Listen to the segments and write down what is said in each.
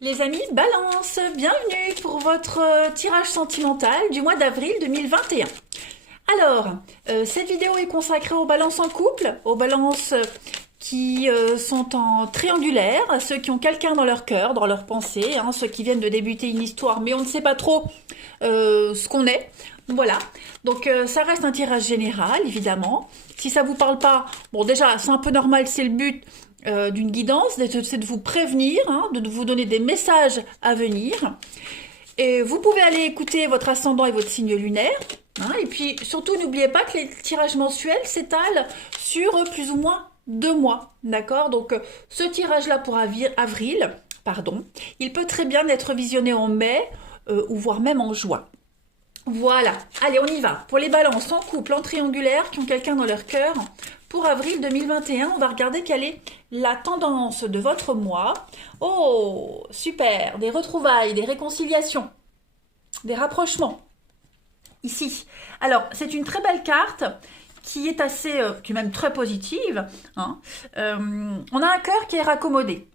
Les amis, Balance, bienvenue pour votre tirage sentimental du mois d'avril 2021. Alors, cette vidéo est consacrée aux balances en couple, aux balances qui sont en triangulaire, à ceux qui ont quelqu'un dans leur cœur, dans leurs pensées, hein, ceux qui viennent de débuter une histoire, mais on ne sait pas trop ce qu'on est. Voilà, donc ça reste un tirage général, évidemment. Si ça vous parle pas, bon déjà, c'est un peu normal, c'est le but d'une guidance, c'est de vous prévenir, hein, de vous donner des messages à venir. Et vous pouvez aller écouter votre ascendant et votre signe lunaire. Hein, et puis surtout, n'oubliez pas que les tirages mensuels s'étalent sur plus ou moins 2 mois. D'accord. Donc ce tirage-là pour avril, pardon, il peut très bien être visionné en mai ou voire même en juin. Voilà, allez on y va. Pour les balances en couple, en triangulaire, qui ont quelqu'un dans leur cœur, pour avril 2021, on va regarder quelle est la tendance de votre mois. Oh, super, des retrouvailles, des réconciliations, des rapprochements. Ici. Alors, c'est une très belle carte qui est qui est même très positive. Hein. On a un cœur qui est raccommodé.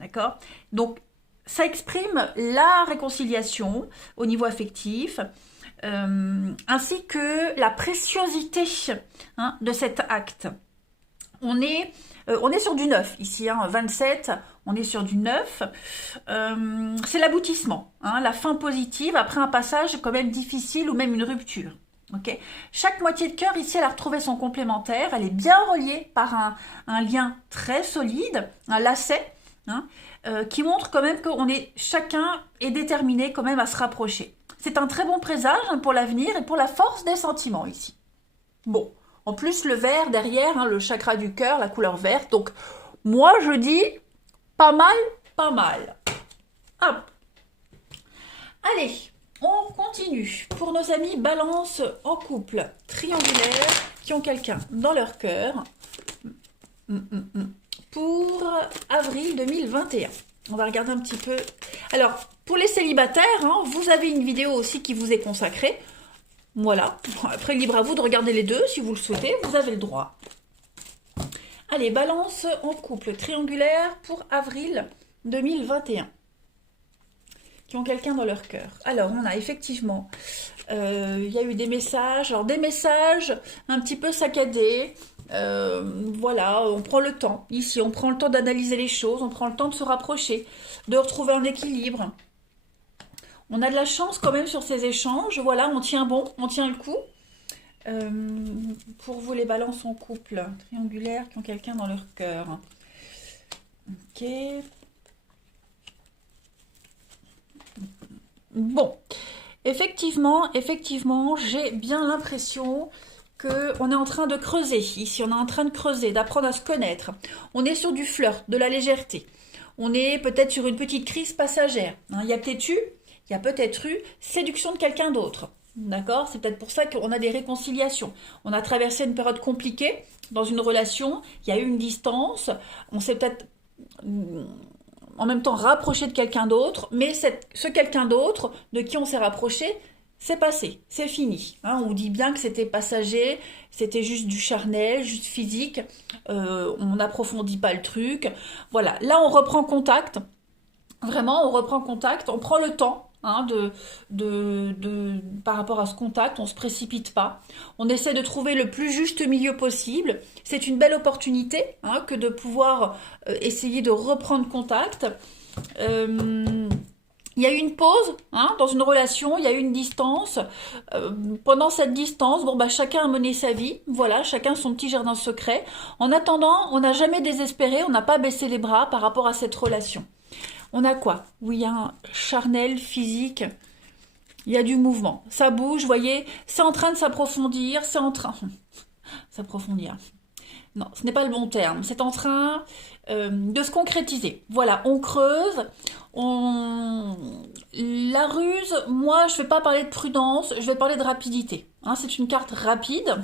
D'accord. Donc, ça exprime la réconciliation au niveau affectif. Ainsi que la préciosité de cet acte. On est sur du neuf ici, 27, on est sur du neuf. C'est l'aboutissement, la fin positive après un passage quand même difficile ou même une rupture. Okay. Chaque moitié de cœur ici, elle a retrouvé son complémentaire, elle est bien reliée par un lien très solide, un lacet, qui montre quand même qu'on est chacun est déterminé quand même à se rapprocher. C'est un très bon présage pour l'avenir et pour la force des sentiments ici. Bon, en plus le vert derrière, le chakra du cœur, la couleur verte. Donc moi je dis pas mal, pas mal. Hop. Allez, on continue. Pour nos amis balance en couple triangulaire qui ont quelqu'un dans leur cœur. Pour avril 2021. On va regarder un petit peu. Alors, pour les célibataires, vous avez une vidéo aussi qui vous est consacrée. Voilà. Après, libre à vous de regarder les deux. Si vous le souhaitez, vous avez le droit. Allez, balance en couple triangulaire pour avril 2021. Qui ont quelqu'un dans leur cœur. Alors, on a effectivement, il y a eu des messages. Alors, des messages un petit peu saccadés. Voilà, on prend le temps. Ici, on prend le temps d'analyser les choses, on prend le temps de se rapprocher, de retrouver un équilibre. On a de la chance quand même sur ces échanges. Voilà, on tient bon, on tient le coup. Pour vous, les balances en couple triangulaires qui ont quelqu'un dans leur cœur. Ok. Bon, effectivement, j'ai bien l'impression qu'on est en train de creuser. Ici, on est en train de creuser, d'apprendre à se connaître. On est sur du flirt, de la légèreté. On est peut-être sur une petite crise passagère. Il y a peut-être eu séduction de quelqu'un d'autre. D'accord. C'est peut-être pour ça qu'on a des réconciliations. On a traversé une période compliquée dans une relation. Il y a eu une distance. On s'est peut-être en même temps rapproché de quelqu'un d'autre. Mais ce quelqu'un d'autre de qui on s'est rapproché, c'est passé, c'est fini. On dit bien que c'était passager, c'était juste du charnel, juste physique. On n'approfondit pas le truc. Voilà, là on reprend contact. Vraiment, on reprend contact. On prend le temps par rapport à ce contact. On se précipite pas. On essaie de trouver le plus juste milieu possible. C'est une belle opportunité que de pouvoir essayer de reprendre contact. Il y a eu une pause dans une relation, il y a eu une distance. Pendant cette distance, chacun a mené sa vie. Voilà, chacun son petit jardin secret. En attendant, on n'a jamais désespéré, on n'a pas baissé les bras par rapport à cette relation. On a quoi? Oui, il y a un charnel physique. Il y a du mouvement. Ça bouge, vous voyez. C'est en train de s'approfondir. C'est en train... s'approfondir. Non, ce n'est pas le bon terme. C'est en train de se concrétiser. Voilà, on creuse. La ruse, moi, je ne vais pas parler de prudence, je vais parler de rapidité. C'est une carte rapide,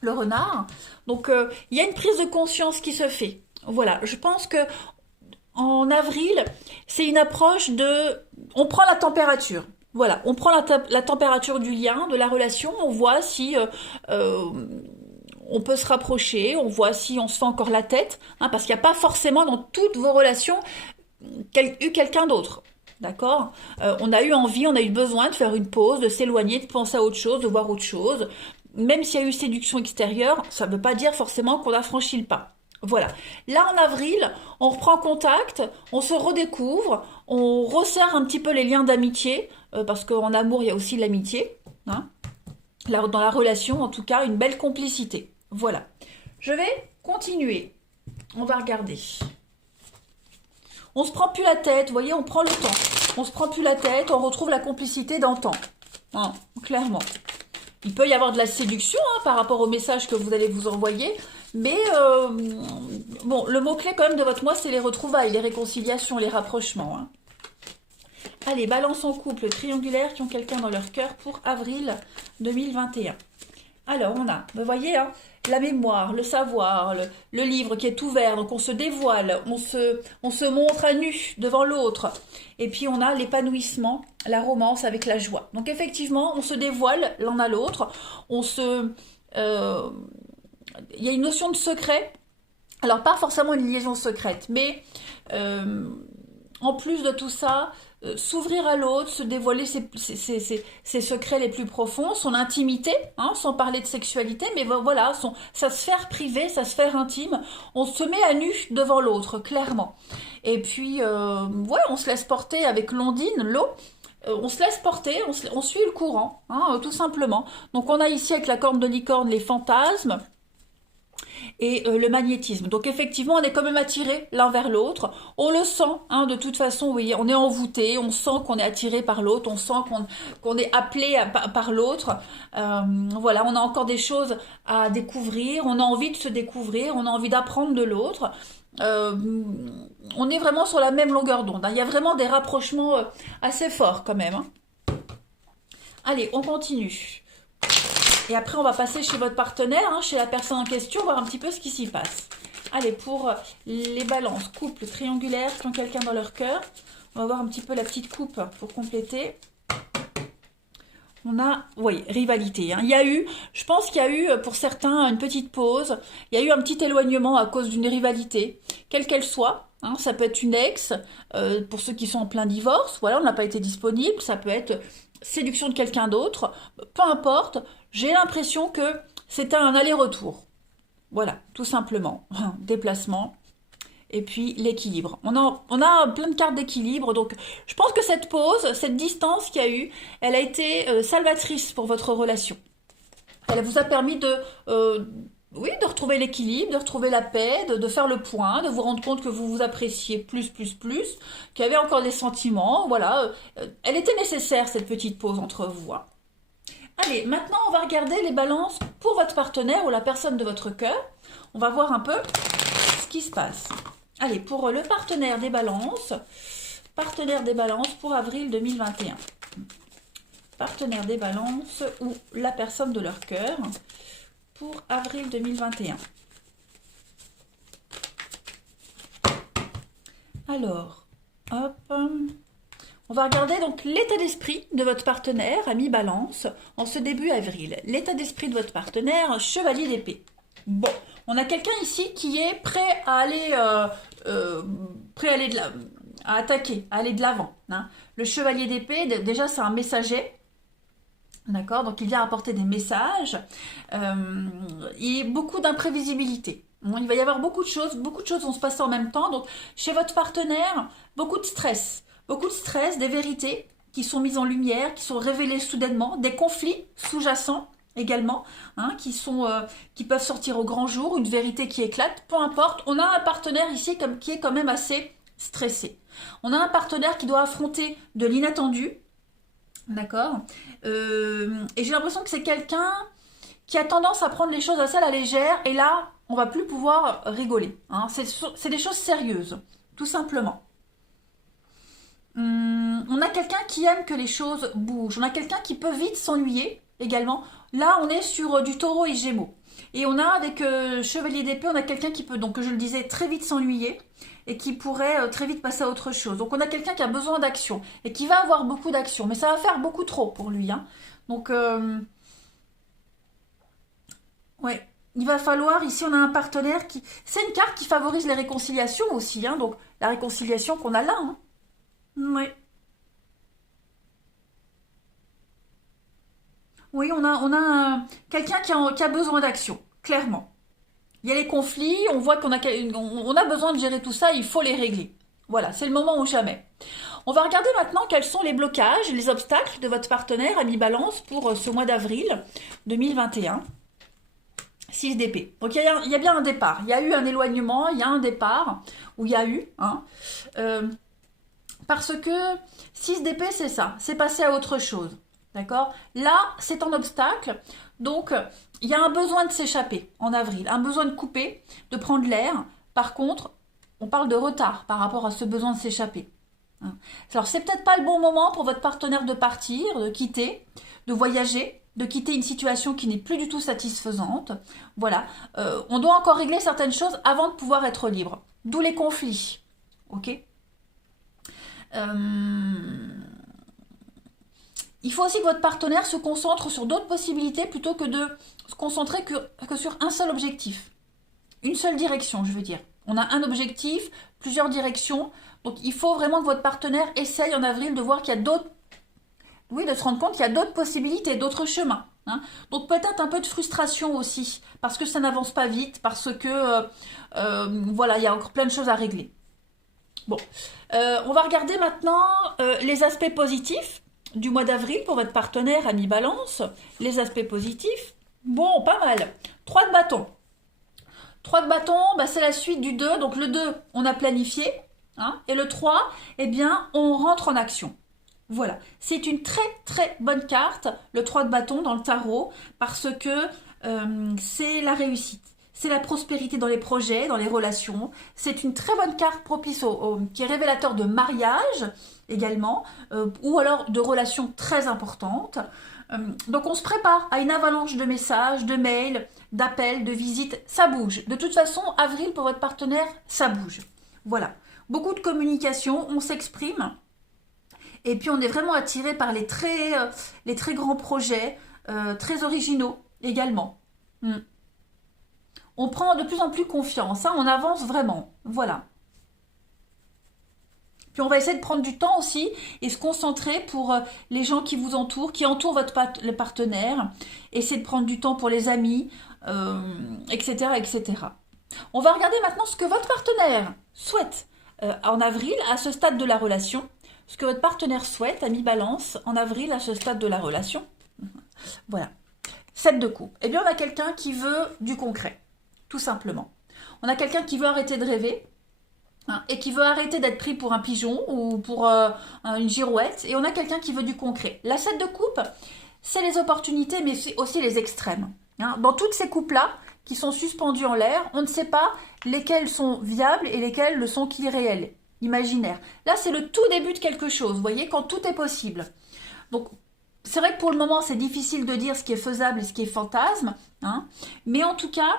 le renard. Donc, il y a une prise de conscience qui se fait. Voilà, je pense que en avril, c'est une approche de... On prend la température. Voilà, on prend la température du lien, de la relation, on voit si... on peut se rapprocher, on voit si on se fait encore la tête, parce qu'il n'y a pas forcément dans toutes vos relations eu quelqu'un d'autre. D'accord. On a eu envie, on a eu besoin de faire une pause, de s'éloigner, de penser à autre chose, de voir autre chose. Même s'il y a eu séduction extérieure, ça ne veut pas dire forcément qu'on a franchi le pas. Voilà. Là, en avril, on reprend contact, on se redécouvre, on resserre un petit peu les liens d'amitié, parce qu'en amour, il y a aussi l'amitié. Hein. Là, dans la relation, en tout cas, une belle complicité. Voilà. Je vais continuer. On va regarder. On se prend plus la tête, vous voyez, on prend le temps. On se prend plus la tête, on retrouve la complicité d'antan. Hein, clairement. Il peut y avoir de la séduction par rapport au message que vous allez vous envoyer, mais bon, le mot-clé quand même de votre mois, c'est les retrouvailles, les réconciliations, les rapprochements. Hein. Allez, balance en couple triangulaire qui ont quelqu'un dans leur cœur pour avril 2021. Alors, on a, vous voyez, hein, la mémoire, le savoir, le livre qui est ouvert, donc on se dévoile, on se montre à nu devant l'autre. Et puis on a l'épanouissement, la romance avec la joie. Donc effectivement, on se dévoile l'un à l'autre, il y a une notion de secret. Alors pas forcément une liaison secrète, mais en plus de tout ça, s'ouvrir à l'autre, se dévoiler ses secrets les plus profonds, son intimité, hein, sans parler de sexualité, mais voilà, sa sphère privée, sa sphère intime, on se met à nu devant l'autre, clairement. Et puis, ouais, on se laisse porter avec l'ondine, l'eau, on se laisse porter, on suit le courant, hein, tout simplement. Donc on a ici avec la corne de licorne les fantasmes, et le magnétisme. Donc effectivement, on est quand même attiré l'un vers l'autre. On le sent, hein, de toute façon, oui, on est envoûté, on sent qu'on est attiré par l'autre, on sent qu'on est appelé par l'autre. Voilà, on a encore des choses à découvrir, on a envie de se découvrir, on a envie d'apprendre de l'autre. On est vraiment sur la même longueur d'onde. Hein. Il y a vraiment des rapprochements assez forts quand même. Hein. Allez, on continue. Et après, on va passer chez votre partenaire, hein, chez la personne en question, voir un petit peu ce qui s'y passe. Allez, pour les balances, couple triangulaire qui ont quelqu'un dans leur cœur, on va voir un petit peu la petite coupe pour compléter. On a, oui, rivalité. Hein. Il y a eu, je pense qu'il y a eu pour certains une petite pause. Il y a eu un petit éloignement à cause d'une rivalité, quelle qu'elle soit. Hein. Ça peut être une ex, pour ceux qui sont en plein divorce. Voilà, on n'a pas été disponible. Ça peut être séduction de quelqu'un d'autre. Peu importe. J'ai l'impression que c'était un aller-retour. Voilà, tout simplement. Déplacement. Et puis l'équilibre. On a plein de cartes d'équilibre. Donc je pense que cette pause, cette distance qu'il y a eu, elle a été salvatrice pour votre relation. Elle vous a permis oui, de retrouver l'équilibre, de retrouver la paix, de faire le point, de vous rendre compte que vous vous appréciez plus, qu'il y avait encore des sentiments. Voilà, elle était nécessaire cette petite pause entre vous. Hein. Allez, maintenant on va regarder les balances pour votre partenaire ou la personne de votre cœur. On va voir un peu ce qui se passe. Allez, pour le partenaire des balances pour avril 2021. Partenaire des balances ou la personne de leur cœur pour avril 2021. Alors, hop, on va regarder donc l'état d'esprit de votre partenaire, ami balance, en ce début avril. L'état d'esprit de votre partenaire, chevalier d'épée. Bon, on a quelqu'un ici qui est prêt à aller, à attaquer, à aller de l'avant. Hein. Le chevalier d'épée, déjà c'est un messager. D'accord, donc il vient apporter des messages et beaucoup d'imprévisibilité. Bon, il va y avoir beaucoup de choses vont se passer en même temps. Donc chez votre partenaire, beaucoup de stress, des vérités qui sont mises en lumière, qui sont révélées soudainement, des conflits sous-jacents également, hein, qui peuvent sortir au grand jour, une vérité qui éclate, peu importe. On a un partenaire ici qui est quand même assez stressé. On a un partenaire qui doit affronter de l'inattendu. D'accord. Et j'ai l'impression que c'est quelqu'un qui a tendance à prendre les choses assez à la légère. Et là, on va plus pouvoir rigoler. Hein. C'est des choses sérieuses, tout simplement. On a quelqu'un qui aime que les choses bougent. On a quelqu'un qui peut vite s'ennuyer également. Là, on est sur du taureau et gémeaux. Et on a avec chevalier d'épée, on a quelqu'un qui peut, donc je le disais, très vite s'ennuyer. Et qui pourrait très vite passer à autre chose. Donc on a quelqu'un qui a besoin d'action et qui va avoir beaucoup d'action, mais ça va faire beaucoup trop pour lui. Hein. Donc, ouais, il va falloir, ici on a un partenaire qui... C'est une carte qui favorise les réconciliations aussi, hein, donc la réconciliation qu'on a là. Hein. Oui. Oui, quelqu'un qui a besoin d'action, clairement. Il y a les conflits, on voit on a besoin de gérer tout ça, il faut les régler. Voilà, c'est le moment ou jamais. On va regarder maintenant quels sont les blocages, les obstacles de votre partenaire ami Balance pour ce mois d'avril 2021. 6 d'épée. Donc il y a bien un départ. Il y a eu un éloignement, il y a un départ, où il y a eu. Hein, parce que 6 d'épée, c'est ça. C'est passer à autre chose. D'accord? Là, c'est un obstacle. Donc, il y a un besoin de s'échapper en avril. Un besoin de couper, de prendre l'air. Par contre, on parle de retard par rapport à ce besoin de s'échapper. Alors, c'est peut-être pas le bon moment pour votre partenaire de partir, de quitter, de voyager, de quitter une situation qui n'est plus du tout satisfaisante. Voilà. On doit encore régler certaines choses avant de pouvoir être libre. D'où les conflits. Ok? Il faut aussi que votre partenaire se concentre sur d'autres possibilités plutôt que de se concentrer que sur un seul objectif. Une seule direction, je veux dire. On a un objectif, plusieurs directions. Donc, il faut vraiment que votre partenaire essaye en avril de voir qu'il y a d'autres... Oui, de se rendre compte qu'il y a d'autres possibilités, d'autres chemins. Hein. Donc, peut-être un peu de frustration aussi, parce que ça n'avance pas vite, parce que, voilà, il y a encore plein de choses à régler. Bon, on va regarder maintenant les aspects positifs du mois d'avril pour votre partenaire ami Balance. Les aspects positifs, bon, pas mal. 3 de bâton. 3 de bâton, bah, c'est la suite du 2. Donc le 2, on a planifié. Hein, et le 3, eh bien, on rentre en action. Voilà. C'est une très très bonne carte, le 3 de bâton dans le tarot, parce que c'est la réussite. C'est la prospérité dans les projets, dans les relations. C'est une très bonne carte propice qui est révélateur de mariage également, ou alors de relations très importantes. Donc on se prépare à une avalanche de messages, de mails, d'appels, de visites. Ça bouge. De toute façon, avril pour votre partenaire, ça bouge. Voilà. Beaucoup de communication, on s'exprime. Et puis on est vraiment attiré par les très grands projets, très originaux également. On prend de plus en plus confiance, hein, on avance vraiment. Voilà. Puis on va essayer de prendre du temps aussi et se concentrer pour les gens qui vous entourent, qui entourent le partenaire. Essayez de prendre du temps pour les amis, etc., etc. On va regarder maintenant ce que votre partenaire souhaite en avril à ce stade de la relation. Ce que votre partenaire souhaite, ami Balance, en avril à ce stade de la relation. Voilà. 7 de coupe. Eh bien, on a quelqu'un qui veut du concret. Tout simplement. On a quelqu'un qui veut arrêter de rêver hein, et qui veut arrêter d'être pris pour un pigeon ou pour une girouette. Et on a quelqu'un qui veut du concret. La 7 de coupe, c'est les opportunités, mais c'est aussi les extrêmes. Hein. Dans toutes ces coupes-là, qui sont suspendues en l'air, on ne sait pas lesquelles sont viables et lesquelles ne sont qu'irréelles, imaginaires. Là, c'est le tout début de quelque chose, vous voyez, quand tout est possible. Donc, c'est vrai que pour le moment, c'est difficile de dire ce qui est faisable et ce qui est fantasme. Hein, mais en tout cas...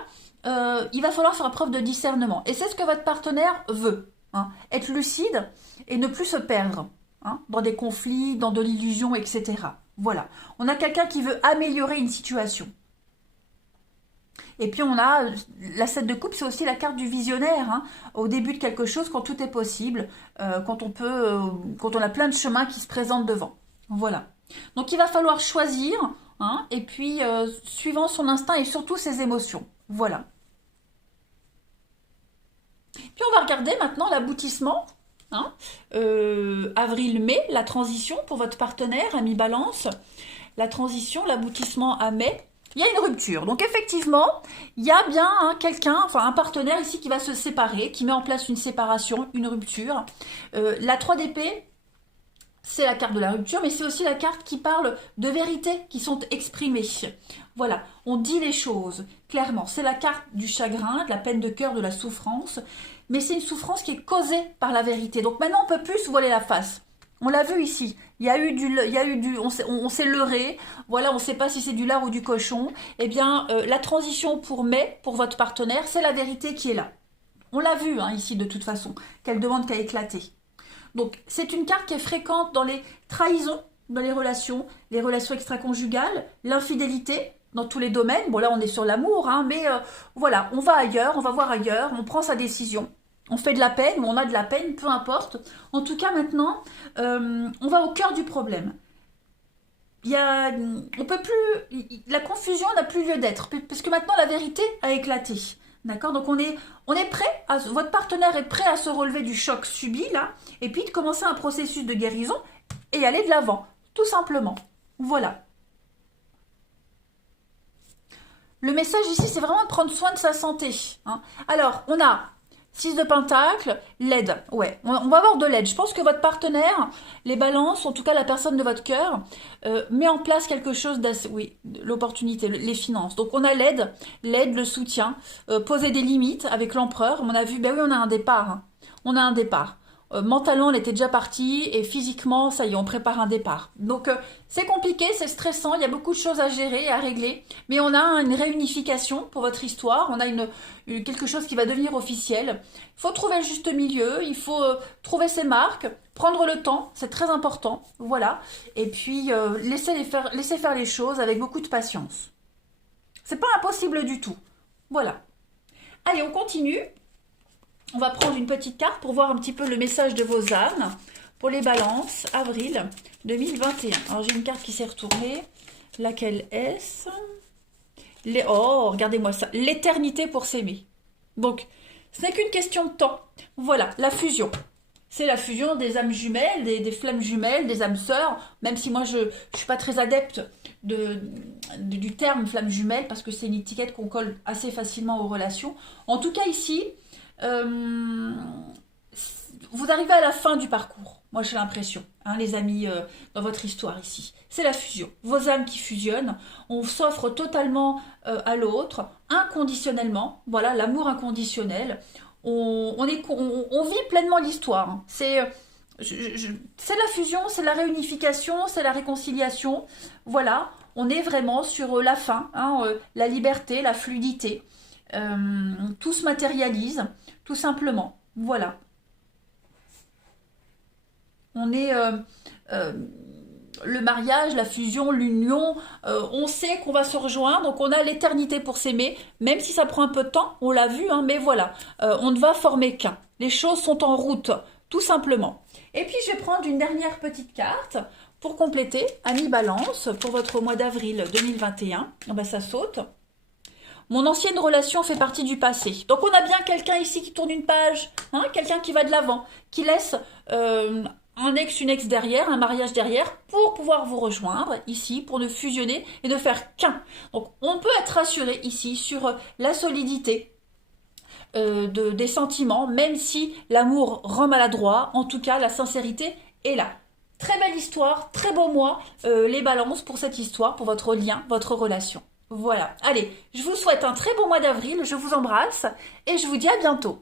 il va falloir faire preuve de discernement. Et c'est ce que votre partenaire veut. Hein, être lucide et ne plus se perdre hein, dans des conflits, dans de l'illusion, etc. Voilà. On a quelqu'un qui veut améliorer une situation. Et puis on a la 7 de coupe, c'est aussi la carte du visionnaire. Hein, au début de quelque chose, quand tout est possible, quand on a plein de chemins qui se présentent devant. Voilà. Donc il va falloir choisir, hein, et puis suivant son instinct et surtout ses émotions. Voilà. Puis on va regarder maintenant l'aboutissement, hein, avril-mai, la transition pour votre partenaire, ami Balance. La transition, l'aboutissement à mai, il y a une rupture. Donc effectivement, il y a bien hein, quelqu'un, enfin un partenaire ici qui va se séparer, qui met en place une séparation, une rupture. La 3 d'épée, c'est la carte de la rupture, mais c'est aussi la carte qui parle de vérités qui sont exprimées. Voilà, on dit les choses, clairement. C'est la carte du chagrin, de la peine de cœur, de la souffrance. Mais c'est une souffrance qui est causée par la vérité. Donc maintenant, on ne peut plus se voiler la face. On l'a vu ici. On s'est leurré. Voilà, on ne sait pas si c'est du lard ou du cochon. Eh bien, la transition pour mai, pour votre partenaire, c'est la vérité qui est là. On l'a vu hein, ici de toute façon, qu'elle demande qu'à éclater. Donc, c'est une carte qui est fréquente dans les trahisons, dans les relations extra-conjugales, l'infidélité, dans tous les domaines. Bon, là, on est sur l'amour, hein, mais voilà, on va ailleurs, on va voir ailleurs, on prend sa décision. On fait de la peine ou on a de la peine, peu importe. En tout cas, maintenant, on va au cœur du problème. On peut plus, la confusion n'a plus lieu d'être, parce que maintenant, la vérité a éclaté. D'accord? Donc, on est prêt, votre partenaire est prêt à se relever du choc subi, là, et puis de commencer un processus de guérison et aller de l'avant, tout simplement. Voilà. Le message ici, c'est vraiment de prendre soin de sa santé. Hein. Alors, on a 6 de pentacle, l'aide. Ouais, on va avoir de l'aide. Je pense que votre partenaire, les balances, en tout cas la personne de votre cœur, met en place quelque chose d'assez... Oui, l'opportunité, les finances. Donc on a l'aide, le soutien, poser des limites avec l'empereur. On a vu, ben oui, on a un départ. Hein. On a un départ. Mentalement, on était déjà parti et physiquement, ça y est, on prépare un départ. Donc, c'est compliqué, c'est stressant, il y a beaucoup de choses à gérer, à régler, mais on a une réunification pour votre histoire, on a quelque chose qui va devenir officiel. Il faut trouver le juste milieu, il faut trouver ses marques, prendre le temps, c'est très important, voilà, et puis laisser faire les choses avec beaucoup de patience. C'est pas impossible du tout, voilà. Allez, on continue. On va prendre une petite carte pour voir un petit peu le message de vos âmes pour les balances, avril 2021. Alors j'ai une carte qui s'est retournée. Laquelle est-ce? Oh, regardez-moi ça. L'éternité pour s'aimer. Donc, ce n'est qu'une question de temps. Voilà, la fusion. C'est la fusion des âmes jumelles, des flammes jumelles, des âmes sœurs. Même si moi, je ne suis pas très adepte du terme flamme jumelle parce que c'est une étiquette qu'on colle assez facilement aux relations. En tout cas, ici... vous arrivez à la fin du parcours, moi j'ai l'impression, hein, les amis, dans votre histoire ici. C'est la fusion, vos âmes qui fusionnent, on s'offre totalement à l'autre, inconditionnellement, voilà, l'amour inconditionnel, on vit pleinement l'histoire. Hein. C'est la fusion, c'est la réunification, c'est la réconciliation, voilà, on est vraiment sur la fin, hein, la liberté, la fluidité. Tout se matérialise, tout simplement. Voilà. On est le mariage, la fusion, l'union. On sait qu'on va se rejoindre, donc on a l'éternité pour s'aimer, même si ça prend un peu de temps. On l'a vu, hein, mais voilà. On ne va former qu'un. Les choses sont en route, tout simplement. Et puis je vais prendre une dernière petite carte pour compléter. Amis Balance pour votre mois d'avril 2021. Oh ben, ça saute. Mon ancienne relation fait partie du passé. Donc on a bien quelqu'un ici qui tourne une page, hein, quelqu'un qui va de l'avant, qui laisse un ex, une ex derrière, un mariage derrière, pour pouvoir vous rejoindre ici, pour ne fusionner et ne faire qu'un. Donc on peut être rassuré ici sur la solidité des sentiments, même si l'amour rend maladroit, en tout cas la sincérité est là. Très belle histoire, très beau mois, les balances pour cette histoire, pour votre lien, votre relation. Voilà, allez, je vous souhaite un très beau mois d'avril, je vous embrasse et je vous dis à bientôt.